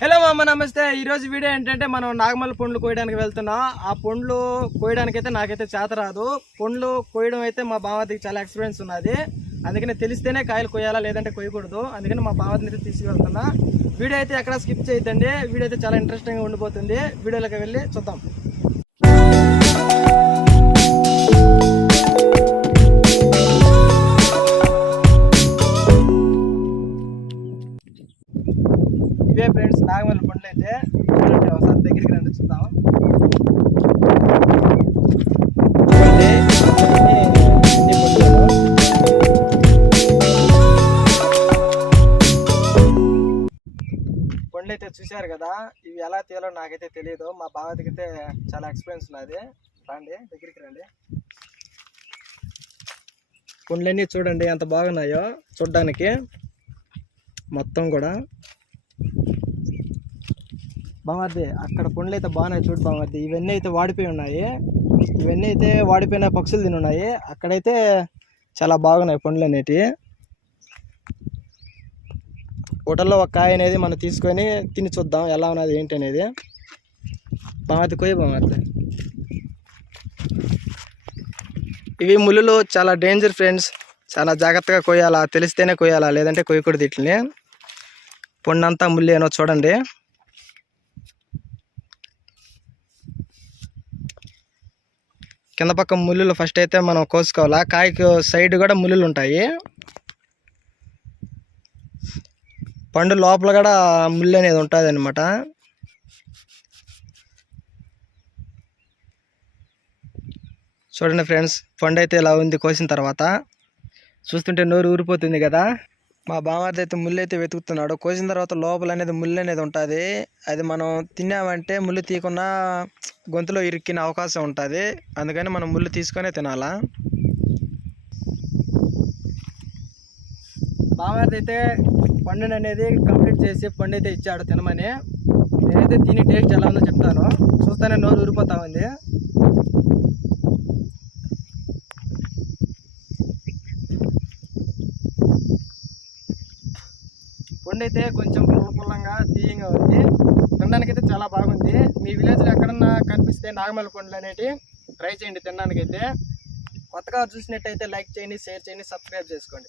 Hello మామ నమస్తే. ఈరోజు వీడియో ఏంటంటే మనం నాగమల్లి పండ్లు కోయడానికి వెళ్తున్నాం. ఆ పండ్లు కోయడానికి అయితే నాకైతే చేత రాదు. పండ్లు కోయడం అయితే మా బావతికి చాలా ఎక్స్పీరియన్స్ ఉన్నది. అందుకని తెలిస్తేనే కాయలు కోయాలా లేదంటే కోయకూడదు. అందుకని మా బావతిని అయితే తీసుకువెళ్తున్నా. వీడియో అయితే ఎక్కడ స్కిప్ చేయొద్దండి. వీడియో అయితే చాలా ఇంట్రెస్టింగ్గా ఉండిపోతుంది. వీడియోలోకి వెళ్ళి చూద్దాం. ఫ్రెండ్స్ నాగమల్లి పండ్లు అయితే చూడండి ఒకసారి దగ్గరికి రండి చూద్దాం. పండ్లు అయితే చూశారు కదా ఇవి ఎలా తీయాలో నాకైతే తెలియదు మా బావతికి అయితే చాలా ఎక్స్పీరియన్స్ ఉన్నది. రండి దగ్గరికి రండి. పండ్లన్నీ చూడండి ఎంత బాగున్నాయో చూడ్డానికి. మొత్తం కూడా. బామర్ది అక్కడ పండ్లు అయితే బాగున్నాయి చూడు బామర్ది ఇవన్నీ అయితే వాడిపోయి ఉన్నాయి. ఇవన్నీ అయితే వాడిపోయిన పక్షులు తిని ఉన్నాయి. అక్కడైతే చాలా బాగున్నాయి పండ్లు అనేటివి హోటల్లో ఒక కాయ అనేది మనం తీసుకొని తిని చూద్దాం ఎలా ఉన్నది ఏంటి అనేది. బామర్ది కోయ బామర్ది ఇవి ముళ్ళు చాలా డేంజర్ ఫ్రెండ్స్ చాలా జాగ్రత్తగా కొయ్యాలా తెలిస్తేనే కొయ్యాలా లేదంటే కొయ్యకూడదు ఇట్లని పొన్నంతా ఏనో చూడండి. కింద పక్క ముళ్ళులు ఫస్ట్ అయితే మనం కోసుకోవాలా. కాయకు సైడ్ కూడా ముళ్ళులు ఉంటాయి. పండు లోపల కూడా ముళ్ళు అనేది ఉంటుంది అనమాట చూడండి ఫ్రెండ్స్ పండు అయితే ఇలా ఉంది కోసిన తర్వాత. చూస్తుంటే నోరు ఊరిపోతుంది కదా. మా బామార్ది అయితే ముళ్ళు అయితే వెతుకుతున్నాడు. కోసిన తర్వాత లోపల అనేది ముళ్ళు అనేది ఉంటుంది. అది మనం తిన్నామంటే ముళ్ళు తీయకుండా గొంతులో ఇరిక్కిన అవకాశం ఉంటుంది. అందుకని మనం ముళ్ళు తీసుకొనే తినాలా? బామార్ది అయితే పండుని అనేది కంప్లీట్ చేసి పండు అయితే ఇచ్చాడు తినమని. నేనైతే తిని టేస్ట్ ఎలా ఉందో చెప్తాను. చూస్తేనే నోరు ఊరిపోతా ఉంది. పండు అయితే కొంచెం పుల్లపుల్లంగా తీయంగా ఉంది. తినడానికి అయితే చాలా బాగుంది. మీ విలేజ్లో ఎక్కడన్నా కనిపిస్తే నాగమల్లి కొండలు అనేటివి ట్రై చేయండి తినడానికి అయితే కొత్తగా చూసినట్టయితే లైక్ చేయండి షేర్ చేయండి సబ్స్క్రైబ్ చేసుకోండి.